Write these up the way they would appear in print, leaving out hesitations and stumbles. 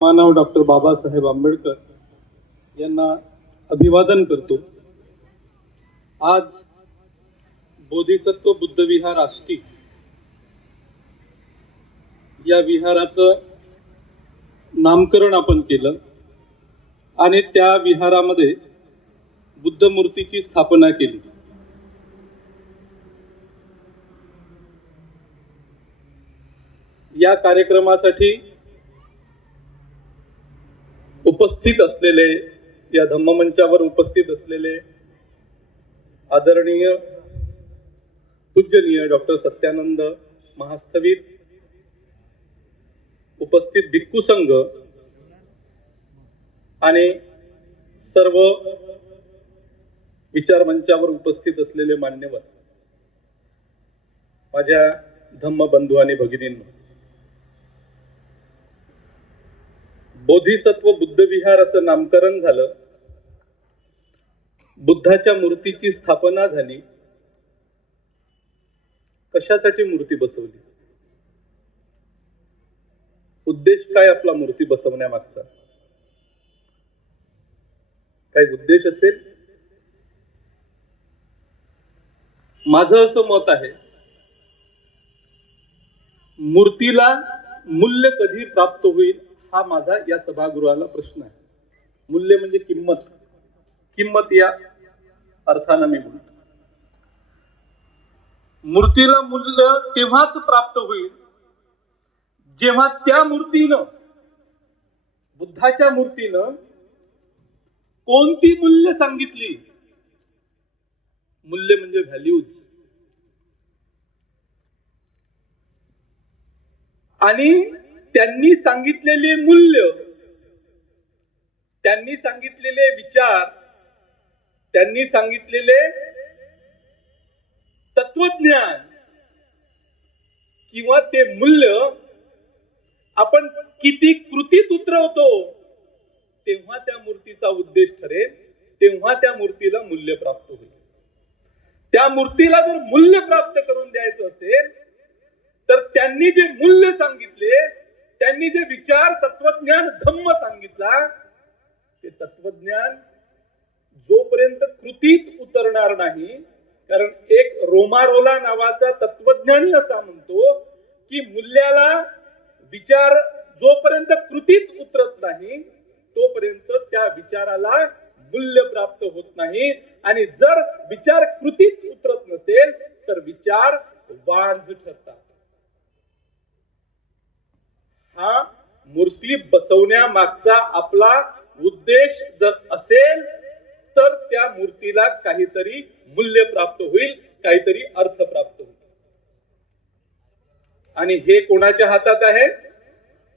मानव doctor Babasaheb Ambedkar यांना अभिवादन करतो। आज बोधिसत्व बुद्ध विहार आष्टी या विहाराचं नामकरण आपण केलं आणि त्या विहारामध्ये बुद्ध मूर्तीची स्थापना केली। या कार्यक्रमासाठी उपस्थित असलेले, या धम्ममंचावर उपस्थित असलेले आदरणीय पूज्यनीय डॉक्टर सत्यानंद महास्थवित, उपस्थित भिक्खू संघ आणि सर्व विचारमंचावर उपस्थित असलेले मान्यवर, माझ्या धम्म बंधू आणि भगिनींनो, बोधिसत्व बुद्ध विहार असं नामकरण झालं, बुद्धाच्या मूर्तीची स्थापना झाली। कशासाठी मूर्ती बसवली? उद्देश काय आपला मूर्ती बसवण्यामागचा? काय उद्देश असेल? माझं असं मत आहे, मूर्तीला मूल्य कधी प्राप्त होईल हा माझा या सभागृहाला प्रश्न आहे। मूल्य म्हणजे किंमत, किंमत या अर्थानं मी बोलतो। मूर्तीला मूल्य तेव्हाच प्राप्त होईल जेव्हा त्या मूर्तीनं, बुद्धाच्या मूर्तीनं कोणती मूल्य सांगितली। मूल्य म्हणजे व्हॅल्यूज, आणि त्यांनी सांगितलेले मूल्य, त्यांनी सांगितलेले विचार, त्यांनी सांगितलेले तत्वज्ञान किंवा ते मूल्य आपण किती कृतीत उतरवतो तेव्हा त्या मूर्तीचा उद्देश ठरेल, तेव्हा त्या मूर्तीला मूल्य प्राप्त होईल। त्या मूर्तीला जर मूल्य प्राप्त करून द्यायचं असेल तर त्यांनी जे मूल्य सांगितले, त्यांनी जे विचार, तत्वज्ञान, धम्म सांगितला, ते तत्वज्ञान जोपर्यंत कृतीत उतरणार नाही, कारण एक रोमारोला नावाचा तत्वज्ञानी असा म्हणतो की मूल्याला विचार जोपर्यंत कृतीत उतरत नाही तोपर्यंत त्या विचाराला मूल्य प्राप्त होत नाही, आणि जर विचार कृतीत उतरत नसेल तर विचार वांझ ठरतात। हा मूर्ती बसवण्यामागचा आपला उद्देश जर असेल तर त्या मूर्तीला काहीतरी मूल्य प्राप्त होईल, काहीतरी अर्थ प्राप्त होईल। आणि हे कोणाच्या हातात आहे?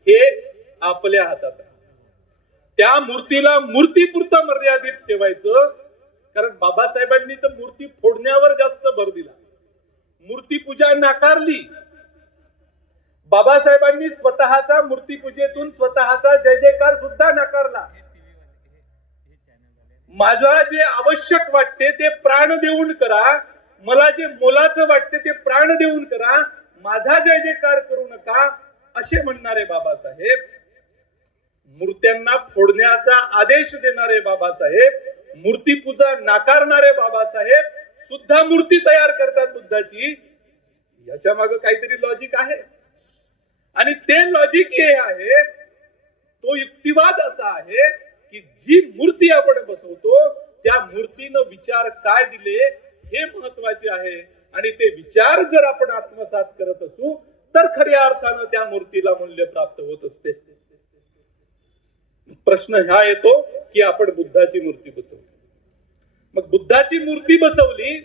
हे आपल्या हातात आहे। त्या मूर्तीला मूर्तीपुरतं मर्यादित ठेवायचं, कारण बाबासाहेबांनी तर मूर्ती फोडण्यावर जास्त भर दिला, मूर्तीपूजा नाकारली। बाबासाहेबांनी स्वतःचा मूर्तीपूजेतून स्वतःचा जय जयकार सुद्धा नाकारला। मला जे आवश्यक वाटते ते प्राण देऊन करा, मला जे मोलाचं वाटते ते प्राण देऊन करा, माझा जय जयकार करू नका, असे म्हणणारे बाबासाहेब, मूर्त्यांना फोडण्याचा आदेश देणारे बाबासाहेब, मूर्तीपूजा नाकारणारे बाबासाहेब सुद्धा मूर्ती तयार करतात बुद्धाची। याच्या मागे काहीतरी लॉजिक आहे, आणि ते लॉजिक हे आहे, तो युक्तिवाद असा आहे की जी मूर्ती आपण बसवतो त्या मूर्तीनं विचार काय दिले हे महत्वाचे आहे, आणि ते विचार जर आपण आत्मसात करत असू तर खऱ्या अर्थानं त्या मूर्तीला मूल्य प्राप्त होत असते। प्रश्न हा येतो की आपण बुद्धाची मूर्ती बसवली, मग बुद्धाची मूर्ती बसवली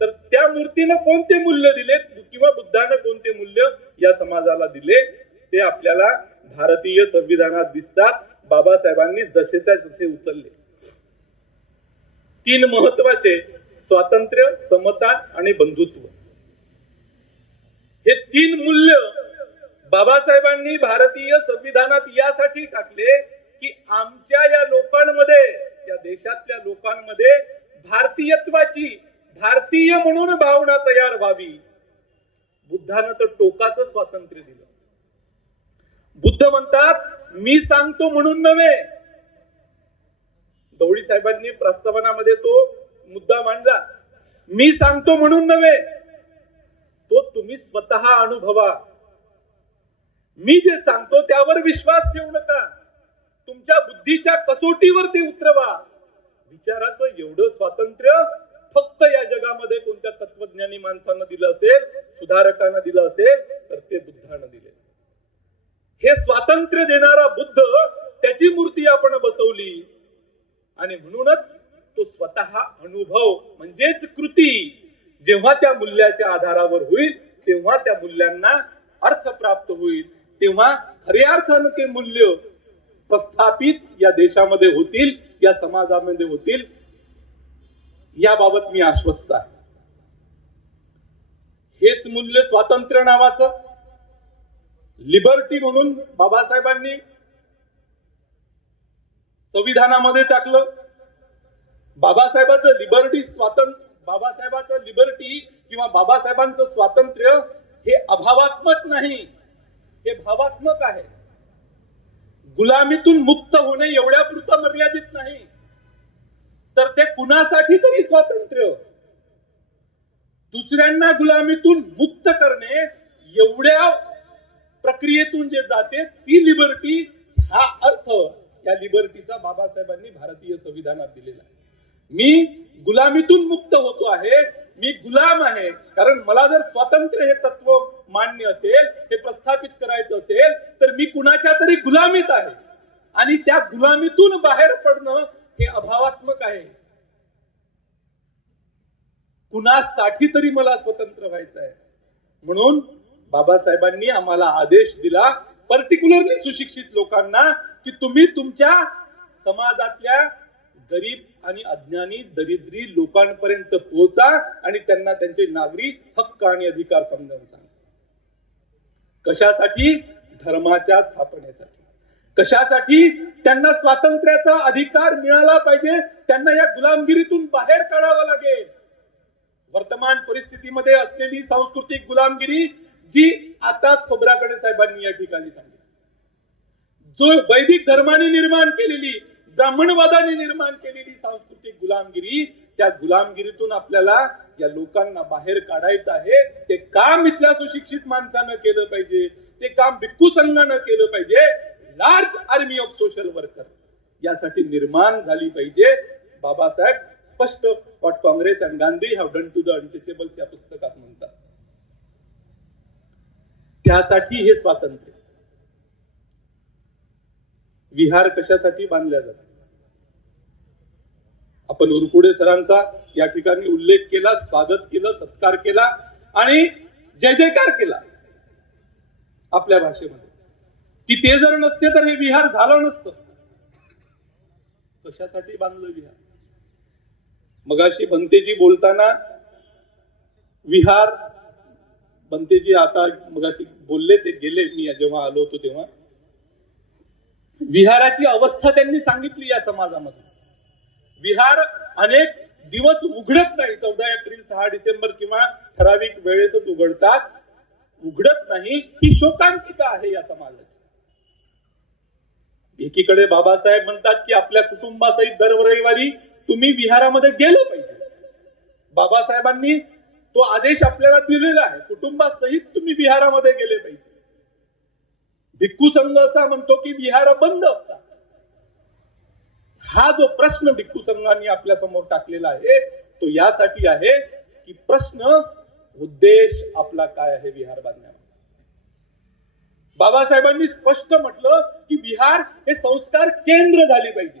तर त्या मूर्तीनं कोणते मूल्य दिले किंवा बुद्धानं कोणते मूल्य या समाजाला दिले ते आपल्याला भारतीय संविधानात दिसतात। बाबासाहेबांनी जसेच्या तसे उचलले। 3 महत्वाचे: स्वातंत्र्य, समता आणि बंधुत्व। हे 3 मूल्य बाबासाहेबांनी भारतीय संविधानात यासाठी टाकले की आमच्या या लोकांमध्ये, या देशातल्या लोकांमध्ये भारतीयत्वाची, भारतीय म्हणून भावना तयार व्हावी। बुद्धानं तर टोकाचं स्वातंत्र्य दिलं। बुद्ध म्हणतात मी सांगतो म्हणून नव्हे. गवळी साहेबांनी प्रस्तावनामध्ये तो मुद्दा मांडला. मी सांगतो म्हणून नव्हे, तो तुम्ही स्वतः अनुभवा. मी जे सांगतो त्यावर विश्वास ठेवू नका, तुमच्या बुद्धीच्या कसोटीवर ते उतरवा. विचाराचं एवढं स्वातंत्र्य फक्त या जगामध्ये कोणत्या तत्वज्ञानी माणसानं दिलं असेल, सुधारकांना दिलं असेल, तर ते बुद्धानं दिले. हे स्वातंत्र्य देणारा बुद्ध, त्याची मूर्ती आपण बसवली आणि म्हणूनच तो स्वतः अनुभव म्हणजेच कृती जेव्हा त्या मूल्याच्या आधारावर होईल, तेव्हा त्या मूल्यांना अर्थ प्राप्त होईल, तेव्हा खऱ्या अर्थानं ते मूल्य प्रस्थापित या देशामध्ये होतील, या समाजामध्ये होतील, याबाबत मी आश्वस्त आहे. हेच मूल्य स्वातंत्र्य नावाचं लिबर्टी म्हणून बाबासाहेबांनी संविधानामध्ये टाकलं. बाबासाहेबांचं लिबर्टी किंवा बाबासाहेबांचं स्वातंत्र्य हे अभावात्मक नाही, हे भावात्मक आहे. गुलामीतून मुक्त होणे एवढ्या पुरतं मर्यादित नाही, तर ते कुणासाठी तरी स्वातंत्र्य, दुसऱ्यांना गुलामीतून मुक्त करणे एवढ्या प्रक्रियेतून जे जाते ती लिबर्टी. हा अर्थ या लिबर्टीचा बाबासाहेबांनी भारतीय संविधानात दिलेला आहे. मी गुलामीतून मुक्त होतो आहे, मी गुलाम आहे, कारण मला जर स्वातंत्र्य हे तत्व मान्य असेल, हे प्रस्थापित करायचं असेल, तर मी कुणाच्या तरी गुलामीत आहे आणि त्या गुलामीतून बाहेर पडणं हे अभावात्मक आहे. कुणासाठी तरी मला स्वतंत्र व्हायचं आहे. म्हणून बाबासाहेबांनी आम्हाला आदेश दिला, पर्टिक्युलरली सुशिक्षित लोकांना, की तुम्ही तुमच्या समाजातल्या गरीब आणि अज्ञानी दरिद्री लोकांपर्यंत पोहोचा आणि त्यांना त्यांचे नागरी हक्क आणि अधिकार समजावून सांगा. कशासाठी? धर्माच्या स्थापनेसाठी. कशासाठी? त्यांना स्वातंत्र्याचा अधिकार मिळाला पाहिजे, त्यांना या गुलामगिरीतून बाहेर काढावं लागेल. वर्तमान परिस्थितीमध्ये असलेली सांस्कृतिक गुलामगिरी जी आताच खोब्रागडे साहेबांनी या ठिकाणी सांगितली, जो वैदिक धर्माने निर्माण केलेली, ब्राह्मणवादाने निर्माण केलेली सांस्कृतिक गुलामगिरी, त्या गुलामगिरीतून आपल्याला या लोकांना बाहेर काढायचं आहे. ते काम इथल्या सुशिक्षित माणसानं केलं पाहिजे, ते काम भिक्खू संघानं केलं पाहिजे. Large army of social worker यासाठी निर्माण झाली पाहिजे. बाबासाहेब स्पष्ट what Congress and Gandhi have done to the untouchables या पुस्तकात म्हणतात. त्यासाठी हे स्वातंत्र्य. विहार कशासाठी बांधल्या जातात? आपण उरकुडे सरांचा या ठिकाणी उल्लेख केला, स्वागत केलं, सत्कार केला आणि जय जयकार केला आपल्या भाषेमध्ये, की ते जर नसते तर हे विहार झालं नसतं. कशासाठी बांधलं विहार? मगाशी भंतेजी बोलताना विहार, भंतेजी आता मगाशी बोलले, ते गेले, मी जेव्हा आलो होतो तेव्हा, विहाराची अवस्था त्यांनी सांगितली या समाजामध्ये. विहार अनेक दिवस उघडत नाही. 14 एप्रिल 6 डिसेंबर किंवा ठराविक वेळेसच उघडतात, उघडत नाही. ही शोकांतिका आहे या समाजाची. एकीकडे बाबासाहेब म्हणतात की आपल्या कुटुंबासहित दर रविवारी तुम्ही विहारामध्ये गेलं पाहिजे. बाबासाहेबांनी तो आदेश आपल्याला दिलेला आहे, कुटुंबासहित तुम्ही विहारामध्ये गेले पाहिजे. भिक्खू संघ असा म्हणतो की विहार बंद असतात. हा जो प्रश्न भिक्खू संघांनी आपल्या समोर टाकलेला आहे, तो यासाठी आहे की प्रश्न, उद्देश आपला काय आहे विहार बांधण्याचा. बाबासाहेबांनी स्पष्ट म्हटलं की विहार हे संस्कार केंद्र झाले पाहिजे.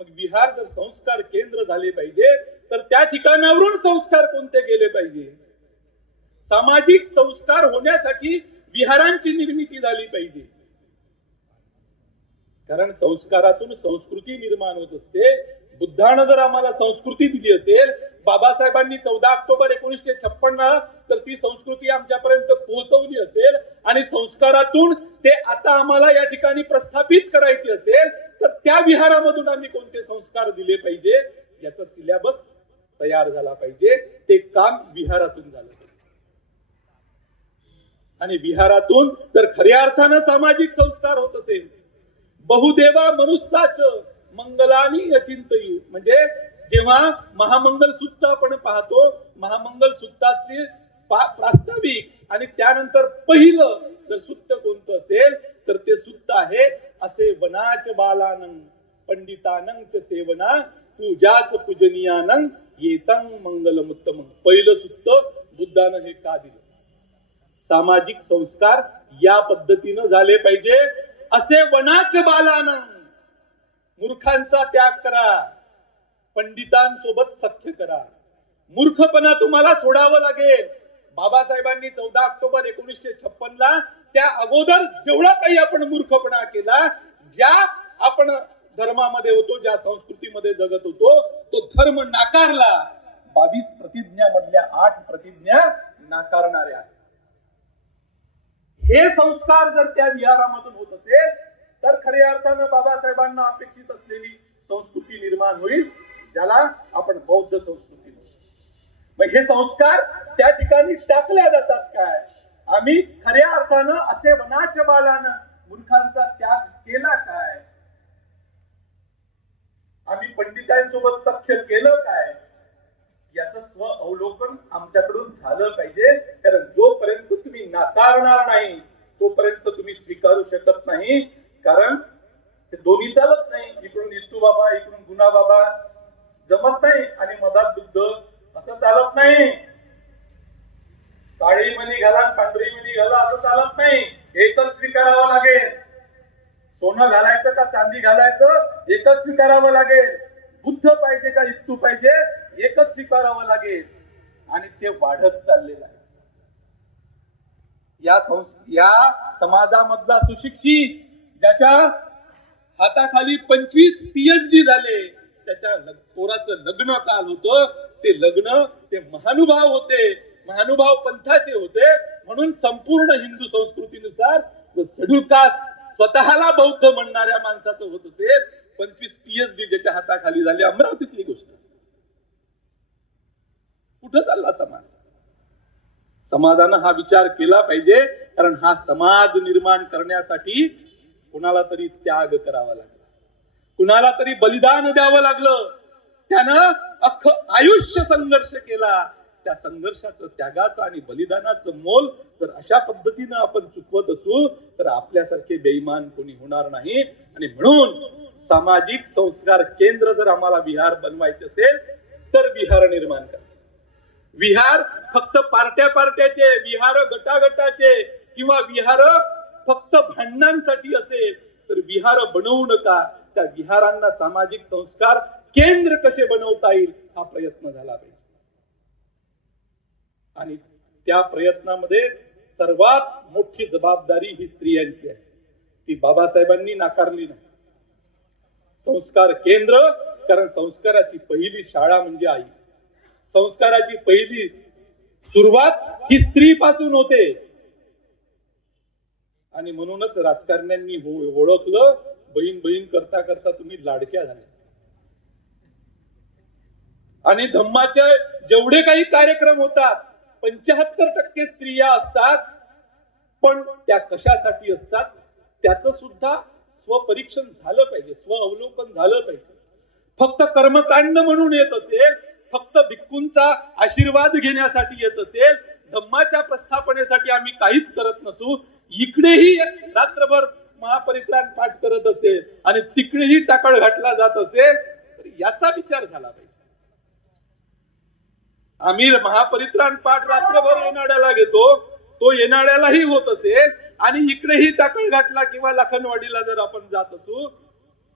मग विहार जर संस्कार केंद्र झाले पाहिजे, तर त्या ठिकाणावरून संस्कार कोणते गेले पाहिजे? सामाजिक संस्कार होण्यासाठी विहारांची निर्मिती झाली पाहिजे. कारण संस्कारातून संस्कृती निर्माण होत असते. बुद्धानं जर आम्हाला संस्कृती दिली असेल, बाबासाहेबांनी 14 ऑक्टोबर 1956 तर ती संस्कृती आमच्यापर्यंत पोहोचवली असेल आणि संस्कारातून ते आता आम्हाला या ठिकाणी प्रस्थापित करायची असेल, तर त्या विहारामधून आम्ही कोणते संस्कार दिले पाहिजे याचा सिलेबस तयार झाला पाहिजे. ते काम विहारातून झालं पाहिजे. आणि विहारातून जर खऱ्या अर्थानं सामाजिक संस्कार होत असेल, बहुदेवा मनुष्याच मंगलानी अचिंतयू, म्हणजे जेव्हा महामंगल सूक्त आपण पाहतो, महामंगल सूक्ताचे प्रास्ताविक आणि त्यानंतर पहिलं जर सूक्त कोणतं असेल तर ते सूक्त आहे असे वनाच बालानं पंडितानं च सेवना पूजाच पूजनीयानं येतं मंगलमुत्तम. पहिलं सूक्त बुद्धानं हे का दिलं? सामाजिक संस्कार या पद्धतीनं झाले पाहिजे. असे वनाच बालानं, मूर्खांचा त्याग करा, पंडितांसोबत सख्य करा. मूर्खपणा तुम्हाला सोडावं लागेल. बाबासाहेबांनी 14 ऑक्टोबर 1956 ला त्या अगोदर जेवढा काही आपण मूर्खपणा केला, ज्या आपण धर्मामध्ये होतो, ज्या संस्कृतीमध्ये जगत होतो, तो धर्म नाकारला. 22 प्रतिज्ञा मधल्या 8 प्रतिज्ञा नाकारणाऱ्या आहेत. हे संस्कार जर त्या विहारामधून होत असेल तर खऱ्या अर्थानं बाबासाहेबांना अपेक्षित असलेली संस्कृती निर्माण होईल, ज्याला आपण बौद्ध संस्कृती म्हणतो. मग हे संस्कार त्या ठिकाणी टाकल्या जातात काय? आम्ही खऱ्या अर्थानं असे वनाच्या बालानं मूर्खांचा त्याग केला काय? आम्ही पंडितांसोबत सख्य केलं काय? याचं स्व अवलोकन आमच्याकडून झालं पाहिजे. कारण जोपर्यंत तुम्ही नाकारणार नाही तोपर्यंत तुम्ही स्वीकारू शकत नाही. कारण ते दोन्ही चालत नाही. इकडून इतू बाबा, इकडून गुना बाबा जमत नाही आणि मधात बुद्ध, असं चालत नाही. काळी मणी घाला, पांढरी मणी घाला, असं चालत नाही. एकच स्वीकारावं लागेल. सोनं घालायचं का चांदी घालायचं, एकच स्वीकारावं लागेल. बुद्ध पाहिजे का इतू पाहिजे, एकच स्वीकारावं लागेल. आणि ते वाढत चाललेलं आहे. या समाजामधला सुशिक्षित, ज्याच्या हाताखाली 25 PhD झाले, त्याच्या पोराचं लग्न काल होतं, ते लग्न ते महानुभाव होते, महानुभाव पंथाचे होते. म्हणून संपूर्ण हिंदू संस्कृतीनुसार शेड्यूल कास्ट स्वतःला बौद्ध म्हणणाऱ्या माणसाचं होत असेल, 25 PhD ज्याच्या हाताखाली झाले. अमरावतीतली गोष्ट. कुठं चालला समाज? समाजानं हा विचार केला पाहिजे. कारण हा समाज निर्माण करण्यासाठी कुणाला तरी त्याग करावा लागला, कुणाला तरी बलिदान द्यावं लागलं. त्यानं अख्खं आयुष्य संघर्ष केला. त्या संघर्षाचं, त्यागाचं आणि बलिदानाचं मोल जर अशा पद्धतीनं आपण चुकवत असू तर आपल्यासारखे बेईमान कोणी होणार नाही. आणि म्हणून सामाजिक संस्कार केंद्र जर आम्हाला विहार बनवायचे असेल तर विहार निर्माण करा. विहार फक्त पार्ट्याचे, विहार गटागटाचे किंवा विहार फक्त भांडणांसाठी असेल तर विहार बनवू नका. त्या विहारांना सामाजिक संस्कार केंद्र कसे बनवता येईल हा प्रयत्न झाला पाहिजे. आणि त्या प्रयत्नामध्ये सर्वात मोठी जबाबदारी ही स्त्रियांची आहे. ती बाबासाहेबांनी नाकारली नाही. संस्कार केंद्र, कारण संस्काराची पहिली शाळा म्हणजे आई. संस्काराची पहिली सुरुवात ही स्त्री पासून होते. आणि म्हणूनच राजकारण्यांनी ओळखलं, बहीण बहीण करता करता तुम्ही लाडक्या झाल्या. आणि धम्माचे जेवढे काही कार्यक्रम होतात 75% स्त्रिया असतात. पण त्या कशासाठी असतात त्याचं सुद्धा स्वपरीक्षण झालं पाहिजे, स्व अवलोकन झालं पाहिजे. फक्त कर्मकांड म्हणून येत असेल, फक्त भिक्खूंचा आशीर्वाद घेण्यासाठी येत असेल, धम्माच्या प्रस्थापनेसाठी आम्ही काहीच करत नसू, इकडेही रात्रभर महापरित्राण पाठ करत असेल आणि तिकडेही टाकळ घातला जात असेल तर याचा विचार झाला पाहिजे. आम्ही महापरित्राण पाठ रात्रभर येणाऱ्याला घेतो, तो येणाऱ्यालाही होत असेल आणि इकडेही टाकळ घातला किंवा लाखनवाडीला जर आपण जात असू,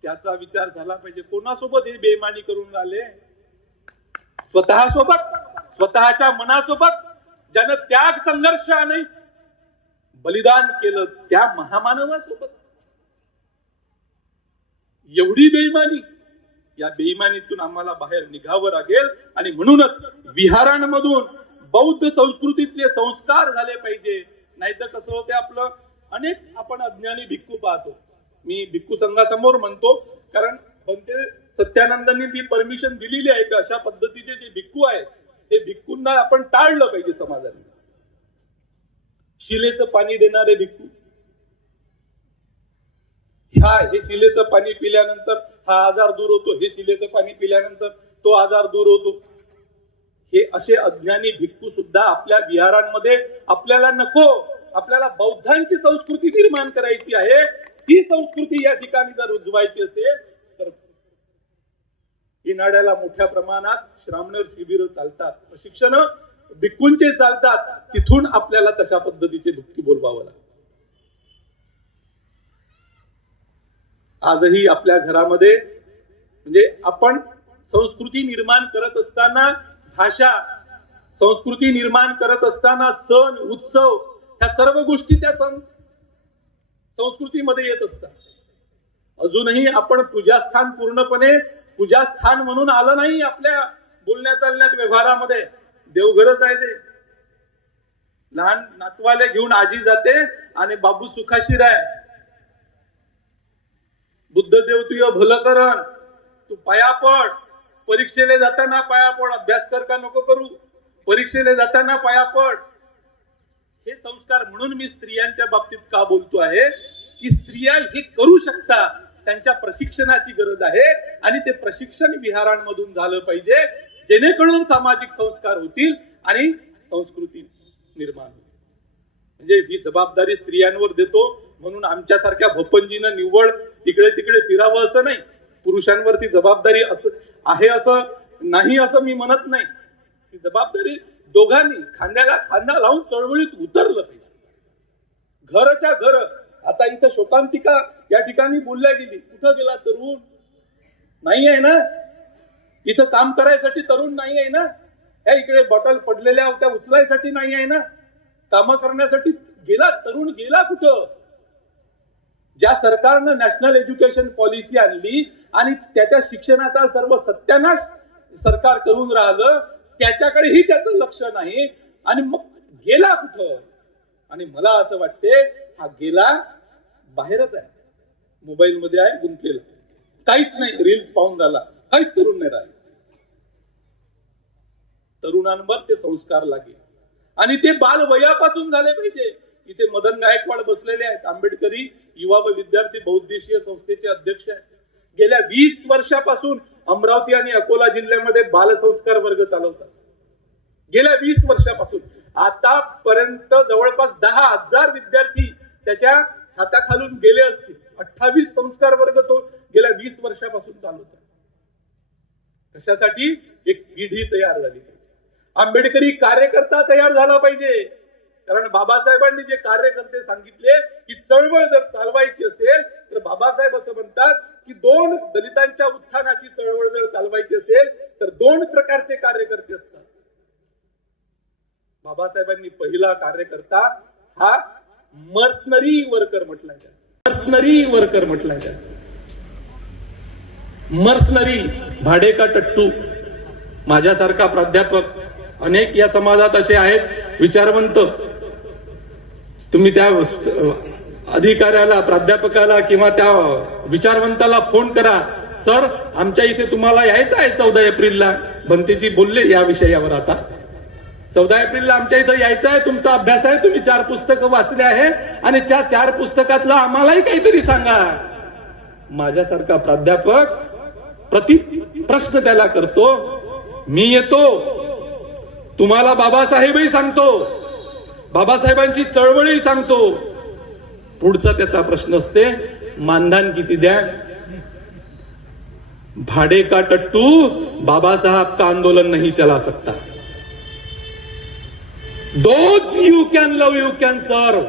त्याचा विचार झाला पाहिजे. कोणासोबत हे बेईमानी करून आले? स्वतः सोबत, स्वतःच्या मनासोबत, ज्यानं त्याग संघर्ष आणि बलिदान केलं त्या महामानवासोबत. एवढी बेईमानी, या बेईमानीतून आम्हाला बाहेर निघावं लागेल. आणि म्हणूनच विहारांमधून बौद्ध संस्कृतीतले संस्कार झाले पाहिजे. नाहीतर कसं होते आपलं, अनेक आपण अज्ञानी भिक्खू पाहतो. मी भिक्खू संघासमोर म्हणतो, कारण बनते सत्यानंदांनी ती परमिशन दिलेली आहे का अशा पद्धतीचे जे भिक्खू आहेत ते भिक्खूंना आपण टाळलं पाहिजे समाजाने. शिलेचं पाणी देणारे भिक्खू, हे शिलेचं पाणी पिल्यानंतर हा आजार दूर होतो, हे शिलेचं पाणी पिल्यानंतर तो आजार दूर होतो. हे असे अज्ञानी भिक्खू सुद्धा आपल्या विहारांमध्ये आपल्याला नको, आपल्याला बौद्धांची संस्कृती निर्माण करायची आहे. ही संस्कृती या ठिकाणी जर रुजवायची असेल तर इनाड्याला मोठ्या प्रमाणात श्रामणेर शिबिर चालतात, प्रशिक्षण भिक्खूंचे चालतात. तिथून आपल्याला तशा पद्धतीचे भिक्खू बोलवावं लागतं. आजही आपल्या घरामध्ये म्हणजे आपण संस्कृती निर्माण करत असताना, भाषा संस्कृती निर्माण करत असताना सण उत्सव ह्या सर्व गोष्टी त्या संस्कृतीमध्ये येत असतात. अजूनही आपण पूजास्थान पूर्णपणे पूजास्थान म्हणून आलं नाही आपल्या बोलण्या चालण्यात व्यवहारामध्ये. देवघरच आहे ते. लहान नातवाले घेऊन आजी जाते आणि बाबू सुखाशीर आहे, बुद्ध देव तुझं भलं करण, तू पाया पड, परीक्षेला जाताना पाया पड, अभ्यास कर का नको करू, परीक्षेला जाताना पाया पड. हे संस्कार म्हणून मी स्त्रियांच्या बाबतीत का बोलतो आहे की स्त्रिया हे करू शकतात, त्यांच्या प्रशिक्षणाची गरज आहे आणि ते प्रशिक्षण विहारांमधून झालं पाहिजे, जेणेकरून सामाजिक संस्कार होतील आणि संस्कृती निर्माण होईल. म्हणजे ही जबाबदारी स्त्रियांवर देतो म्हणून आमच्यासारख्या भोपंजीनं निव्वळ इकडे तिकडे फिरावं असं नाही. पुरुषांवरती जबाबदारी आहे असं नाही असं मी म्हणत नाही. ती जबाबदारी दोघांनी खांद्याला खांदा लावून चळवळीत उतरलं पाहिजे. घरच्या घर. आता इथं शोकांतिका या ठिकाणी बोलल्या गेली, कुठं गेला तरुण? नाही आहे ना इथं, काम करायसाठी तरुण नाही आहे ना. ह्या इकडे बॉटल पडलेल्या होत्या उचलायसाठी नाही आहे ना, काम करण्यासाठी गेला तरुण. गेला कुठं? ज्या सरकारनं नॅशनल एज्युकेशन पॉलिसी आणली आणि त्याच्या शिक्षणाचा सर्व सत्यानाश सरकार करून राहिलं, त्याच्याकडेही त्याचं लक्ष नाही. आणि मग गेला कुठं? आणि मला असं वाटते हा गेला बाहेरच आहे, मोबाईल मध्ये आहे गुंतलेला, काहीच नाही, रील्स पाहून राहिला, काहीच करून नाही राहिला. तरुणांवर ते संस्कार लागेल आणि ते बाल वयापासून झाले पाहिजे. इथे मदन गायकवाड बसलेले आहेत, आंबेडकरी युवा व विद्यार्थी बहुउद्देशीय संस्थेचे अध्यक्ष आहेत. गेल्या 20 वर्षापासून अमरावती आणि अकोला जिल्ह्यामध्ये बालसंस्कार वर्ग चालवतात. गेल्या 20 वर्षापासून आतापर्यंत जवळपास 10,000 विद्यार्थी त्याच्या हाताखालून गेले असतील. 28 संस्कार वर्ग तो गेल्या 20 वर्षापासून चालवतात. कशासाठी? एक पिढी तयार झाली पाहिजे, आंबेडकरी कार्यकर्ता तयार झाला पाहिजे. कारण बाबासाहेबांनी जे कार्यकर्ते सांगितले की चळवळ जर चालवायची असेल तर बाबासाहेब असं म्हणतात की दलितांच्या उत्थानाची चळवळ जर चालवायची असेल तर 2 प्रकारचे कार्यकर्ते असतात. बाबासाहेबांनी पहिला कार्यकर्ता हा मर्सनरी वर्कर म्हटलाय. मर्सनरी वर्कर म्हटलाय. मर्सनरी, भाडेकाटट्टू. माझ्यासारखा प्राध्यापक, अनेक या समाजात असे आहेत विचारवंत. तुम्ही त्या अधिकाऱ्याला, प्राध्यापकाला किंवा त्या विचारवंताला फोन करा, सर आमच्या इथे तुम्हाला यायचं आहे 14 एप्रिलला. बनतेजी बोलले या विषयावर. आता 14 एप्रिलला आमच्या इथं यायचं आहे, तुमचा अभ्यास आहे, तुम्ही 4 पुस्तकं वाचले आहे आणि त्या 4 पुस्तकातलं आम्हालाही काहीतरी सांगा. माझ्यासारखा प्राध्यापक प्रश्न त्याला करतो, मी येतो, तुम्हाला बाबासाहेबही सांगतो, बाबासाहेबांची चळवळही सांगतो. पुढचा त्याचा प्रश्न असते, मानधन किती द्या? भाडे का टट्टू, बाबा साहब का आंदोलन नहीं चला सकता. Those you can love, you can सर्व.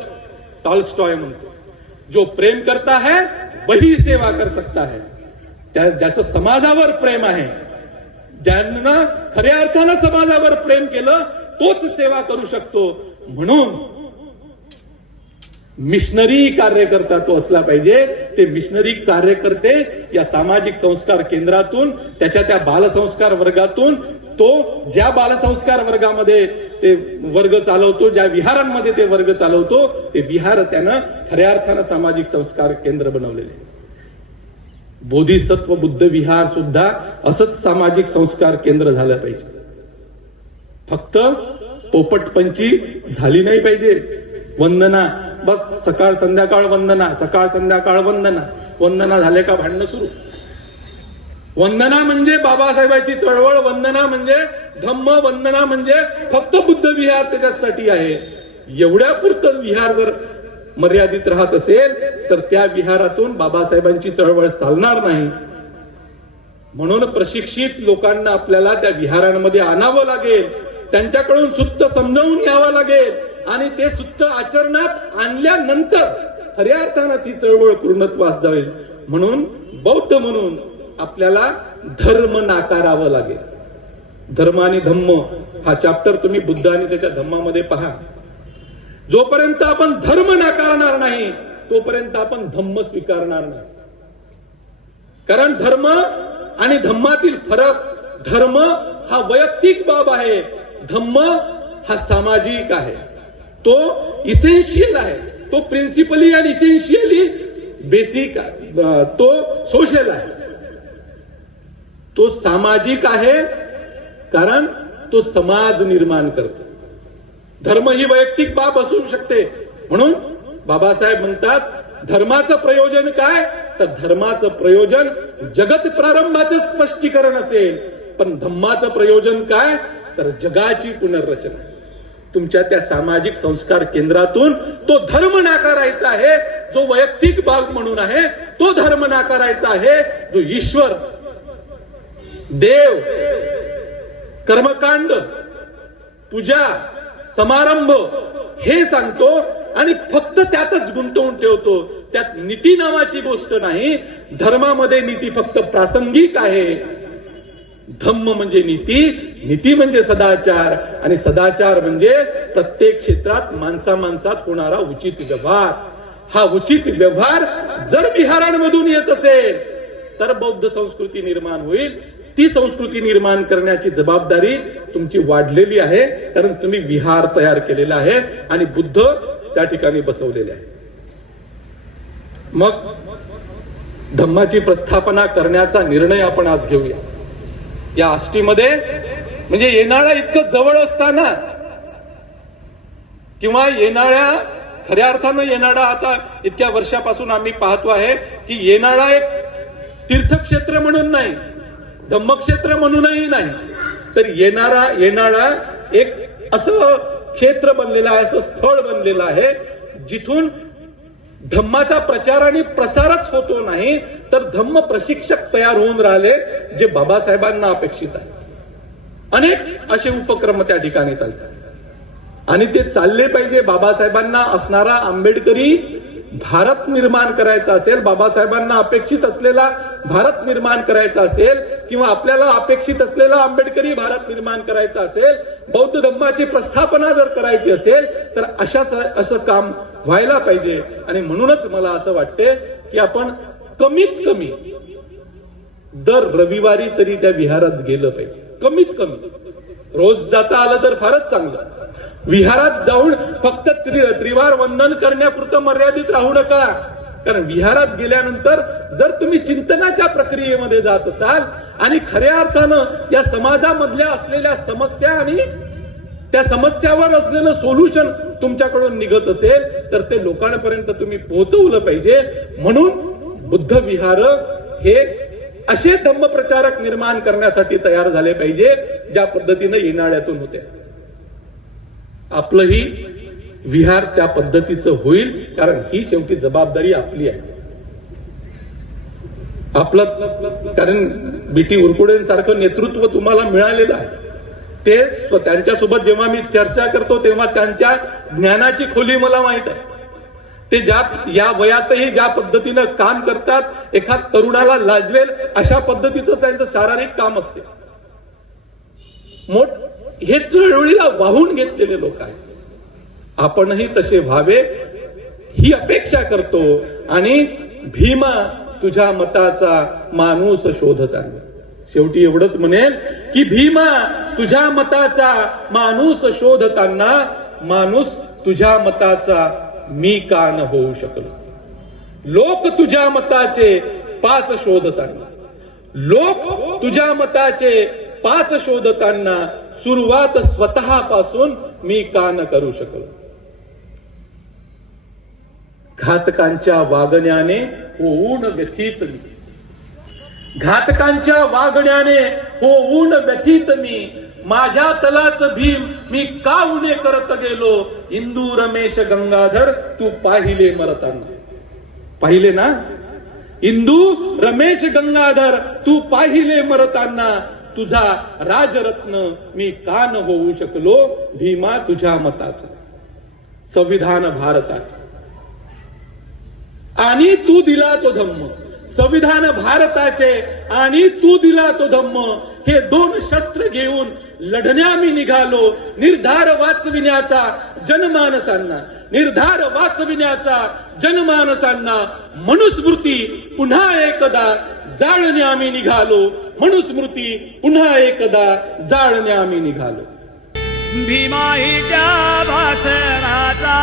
टॉल्स्टॉय म्हणतो, जो प्रेम करता है वही सेवा कर सकता है. ज्याचं समाजावर प्रेम आहे, ज्यांना खऱ्या अर्थानं समाजावर प्रेम केलं तोच सेवा करू शकतो. म्हणून मिशनरी कार्यकर्ता तो असला पाहिजे. ते मिशनरी कार्यकर्ते या सामाजिक संस्कार केंद्रातून, त्याच्या त्या बालसंस्कार वर्गातून, तो ज्या बालसंस्कार वर्गामध्ये ते वर्ग चालवतो, ज्या विहारांमध्ये ते वर्ग चालवतो, ते विहार त्यानं खऱ्या अर्थानं सामाजिक संस्कार केंद्र बनवलेले. बोधिसत्व बुद्ध विहार सुद्धा असंच सामाजिक संस्कार केंद्र झालं पाहिजे. फक्त पोपटपंची झाली नाही पाहिजे. वंदना, बस सकाळ संध्याकाळ वंदना, सकाळ संध्याकाळ वंदना. वंदना झाले का भांडणं सुरू. वंदना म्हणजे बाबासाहेबांची चळवळ, वंदना म्हणजे धम्म, वंदना म्हणजे फक्त बुद्ध विहार त्याच्यासाठी आहे. एवढ्या पुरतं विहार जर मर्यादित राहत असेल तर त्या विहारातून बाबासाहेबांची चळवळ चालणार नाही. म्हणून प्रशिक्षित लोकांना आपल्याला त्या विहारांमध्ये आणावं लागेल, त्यांच्याकडून सुत्त समजावून घ्यावं लागेल आणि ते सुत्त आचरणात आणल्यानंतर खऱ्या अर्थानं ती चळवळ पूर्णत्वास जाईल. म्हणून बौद्ध म्हणून आपल्याला धर्म नाकारावं लागेल. धर्म आणि धम्म हा चॅप्टर तुम्ही बुद्ध आणि त्याच्या धम्मामध्ये पहा. जोपर्यंत आपण धर्म नाकारणार नाही तोपर्यंत आपण धम्म स्वीकारणार नाही. कारण धर्म आणि धम्मातील फरक, धर्म हा वैयक्तिक बाब आहे, धम्म हा सामाजिक आहे. तो इसेन्शियल आहे, तो प्रिन्सिपली आणि इसेन्शियली बेसिक आहे, तो सोशल आहे, तो सामाजिक आहे कारण तो समाज निर्माण करतो. धर्म ही वैयक्तिक बाब असू शकते. म्हणून बाबासाहेब म्हणतात धर्माचं प्रयोजन काय, तर धर्माचं प्रयोजन जगत प्रारंभाचं स्पष्टीकरण असेल, पण धम्माचं प्रयोजन काय, तर जगाची पुनर्रचना. तुमच्या त्या सामाजिक संस्कार केंद्रातून तो धर्म नाकारायचा आहे जो वैयक्तिक बाब म्हणून आहे, तो धर्म नाकारायचा आहे जो ईश्वर, देव, कर्मकांड, पूजा, समारंभ हे सांगतो आणि फक्त त्यातच गुंतवून ठेवतो. त्यात नीती नावाची गोष्ट नाही. धर्मामध्ये नीती फक्त प्रासंगिक आहे. धम्म म्हणजे नीती, नीती म्हणजे सदाचार आणि सदाचार म्हणजे प्रत्येक क्षेत्रात माणसात होणारा उचित व्यवहार. हा उचित व्यवहार जर विहारांमधून येत असेल तर बौद्ध संस्कृती निर्माण होईल. ती संस्कृती निर्माण करण्याची जबाबदारी तुमची वाढलेली आहे कारण तुम्ही विहार तयार केलेला आहे आणि बुद्ध त्या ठिकाणी बसवलेले आहे. मग धम्माची प्रस्थापना करण्याचा निर्णय आपण आज घेऊया. या आष्टीमध्ये म्हणजे येणारा इतकं जवळ असताना किंवा येणाऱ्या खऱ्या अर्थानं येणारा आता इतक्या वर्षापासून आम्ही पाहतो आहे की येणारा एक तीर्थक्षेत्र म्हणून नाही, धम्मक्षेत्र म्हणूनही नाही, तर येणारा एक असं क्षेत्र बनलेलं आहे, असं स्थळ बनलेलं आहे जिथून धम्माचा प्रचार आणि प्रसारच होतो नाही तर धम्म प्रशिक्षक तयार होऊन राहिले जे बाबासाहेबांना अपेक्षित आहे. अनेक असे उपक्रम त्या ठिकाणी चालतात आणि ते चालले पाहिजे. बाबासाहेबांना असणारा आंबेडकरी भारत निर्माण करायचा असेल, बाबासाहेबांना अपेक्षित असलेला भारत निर्माण करायचा असेल किंवा आपल्याला अपेक्षित असलेला आंबेडकरी भारत निर्माण करायचा असेल, बौद्ध धम्माची प्रस्थापना जर करायची असेल तर असं काम व्हायला पाहिजे. आणि म्हणूनच मला असं वाटते की आपण कमीत कमी दर रविवारी तरी त्या विहारात गेलं पाहिजे. कमीत कमी रोज जाता आलं तर फारच चांगलं. विहारात जाऊन फक्त त्रिवार वंदन करण्यापुरतं मर्यादित राहू नका. कारण विहारात गेल्यानंतर जर तुम्ही चिंतनाच्या प्रक्रियेमध्ये जात असाल आणि खऱ्या अर्थानं या समाजामधल्या असलेल्या समस्या आणि त्या समस्यावर असलेलं सोल्युशन तुमच्याकडून निघत असेल तर ते लोकांपर्यंत तुम्ही पोहोचवलं पाहिजे. म्हणून बुद्ध विहार हे असे धम्मप्रचारक निर्माण करण्यासाठी तयार झाले पाहिजे ज्या पद्धतीनं येणाऱ्यातून होते. आपलंही विहार त्या पद्धतीचं होईल कारण ही शेवटी जबाबदारी आपली आहे. आपलं कारण बीटी उरकुडेंसारखं नेतृत्व तुम्हाला मिळालेलं आहे. ते त्यांच्यासोबत जेव्हा मी चर्चा करतो तेव्हा त्यांच्या ज्ञानाची खोली मला माहित आहे. ते या वयातही ज्या पद्धतीनं काम करतात, एखाद तरुणाला लाजवेल अशा पद्धतीचं त्यांचं शारीरिक काम असते. हे चळवळीला वाहून घेतलेले लोक आहेत. आपणही तसे व्हावे ही अपेक्षा करतो. आणि भीमा तुझ्या मताचा माणूस शोधताना शेवटी एवढंच म्हणेल की भीमा तुझ्या मताचा माणूस शोधताना माणूस तुझ्या मताचा मी का न होऊ शकलो. लोक तुझ्या मताचे 5 शोधताना, लोक तुझ्या मताचे 5 शोधताना सुरुवात स्वतःपासून मी का न करू शकलो. घातकांच्या वागण्याने होऊन व्यथित मी, घातकांच्या वागण्याने होऊन व्यथित मी, माझ्या तलाच भीम मी का उणे करत गेलो, इंदू रमेश गंगाधर तू पाहिले मरताना. पाहिले ना, इंदू रमेश गंगाधर तू पाहिले मरताना, तुझा राजरत्न मी का न होऊ शकलो, भीमा तुझ्या मताचा, संविधान भारताचे. आणि तू दिला तो धम्म, संविधान भारताचे आणि तू दिला तो धम्म, हे दोन शस्त्र घेऊन लढण्या मी निघालो, निर्धार वाचविण्याचा जनमानसांना, निर्धार वाचविण्याचा जनमानसांना, मनुस्मृती पुन्हा एकदा जाळण्या मी निघालो, मनुस्मृती पुन्हा एकदा जाळण्या मी निघालो. भीमाईच्या भाषणाचा